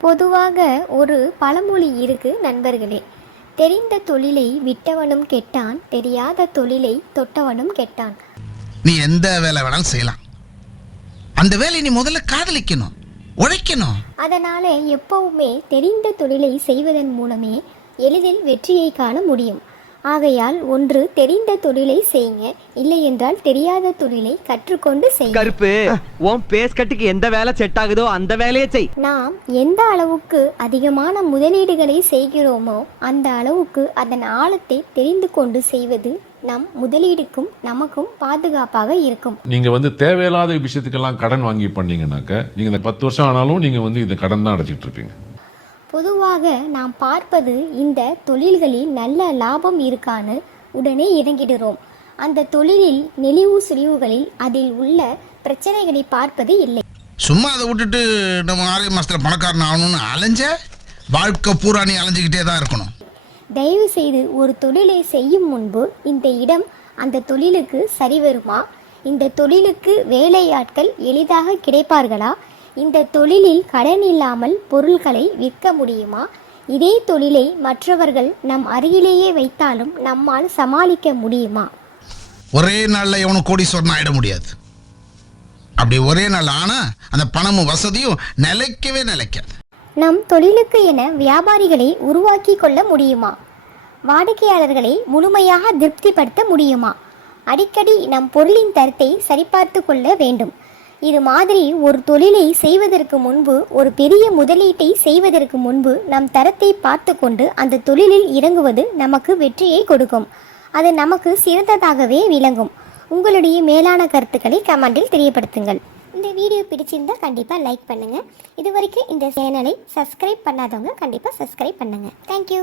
பொதுவாக ஒரு பழமொழி இருக்கு நண்பர்களே. தெரிந்த தொழிலை விட்டவனும் கெட்டான் தெரியாத தொழிலை தொட்டவனும் கெட்டான். நீ எந்த வேலை வேணாலும் செய்யலாம். அந்த வேலையை நீ முதல்ல காதலிக்கணும் உழைக்கணும். அதனால எப்பவுமே தெரிந்த தொழிலை செய்வதன் மூலமே எளிதில் வெற்றியை காண முடியும். ஆகையால் ஒன்று தெரிந்த தொழிலை செய்யுங்க. இல்லை என்றால் தெரியாத தொழிலை கற்றுக்கொண்டு செய்யுங்க. கருப்பு உன் பேஸ் கட்டுக்கு எந்த வேலை செட் ஆகுதோ அந்த வேலையை செய். நாம் எந்த அளவுக்கு அதிகமான முதலீடுகளை செய்கிறோமோ அந்த அளவுக்கு அதன் ஆழத்தை தெரிந்து கொண்டு செய்வது நம் முதலீடுக்கும் நமக்கும் பாதுகாப்பாக இருக்கும். நீங்க வந்து தேவையில்லாத விஷயத்துக்கெல்லாம் கடன் வாங்கி பண்ணீங்கன்னாக்க நீங்க இந்த பத்து வருஷம் ஆனாலும் நீங்க வந்து இந்த கடன் தான் அடைச்சிட்டு இருப்பீங்க. பொதுவாக நாம் பார்ப்பது இந்த தொழில்களில் நல்ல லாபம் இருக்கான்னு உடனே இறங்கிடுறோம். அந்த தொழிலில் நெளிவு சுழிவுகளில் அதில் உள்ள பிரச்சனைகளை பார்ப்பது இல்லை. சும்மா அதை விட்டுட்டு நம்ம ஆறே மாசத்துல பணக்காரன் ஆகணும்னு அலைஞ்ச வாழ்க்கை பூரா நீ அலைஞ்சுக்கிட்டே தான் இருக்கணும். தயவு செய்து ஒரு தொழிலை செய்யும் முன்பு இந்த இடம் அந்த தொழிலுக்கு சரி வருமா? இந்த தொழிலுக்கு வேலையாட்கள் எளிதாக கிடைப்பார்களா? இந்த தொழிலில் கடன் இல்லாமல் பொருட்களை விற்க முடியுமா? இதே தொழிலை மற்றவர்கள் நம் அருகிலேயே வைத்தாலும் நம்மால் சமாளிக்க முடியுமா? ஒரே நாள்ல எவனும் கோடீஸ்வரன் ஆயிட முடியாது. அப்படி ஒரே நாள் ஆனா அந்த பணமும் வசதியும் நிலைக்கவே நிலைக்காது. நம் தொழிலுக்கு என வியாபாரிகளை உருவாக்கி கொள்ள முடியுமா? வாடிக்கையாளர்களை முழுமையாக திருப்திப்படுத்த முடியுமா? அடிக்கடி நம் பொருளின் தரத்தை சரிபார்த்து கொள்ள வேண்டும். இது மாதிரி ஒரு தொழிலை செய்வதற்கு முன்பு ஒரு பெரிய முதலீட்டை செய்வதற்கு முன்பு நம் தரத்தை பார்த்து கொண்டு அந்த தொழிலில் இறங்குவது நமக்கு வெற்றியை கொடுக்கும். அது நமக்கு சிறந்ததாகவே விளங்கும். உங்களுடைய மேலான கருத்துக்களை கமெண்டில் தெரியப்படுத்துங்கள். இந்த வீடியோ பிடிச்சிருந்தா கண்டிப்பாக லைக் பண்ணுங்கள் இது வரைக்கும் இந்த சேனலை சப்ஸ்கிரைப் பண்ணாதவங்க கண்டிப்பாக சப்ஸ்கிரைப் பண்ணுங்கள் தேங்க்யூ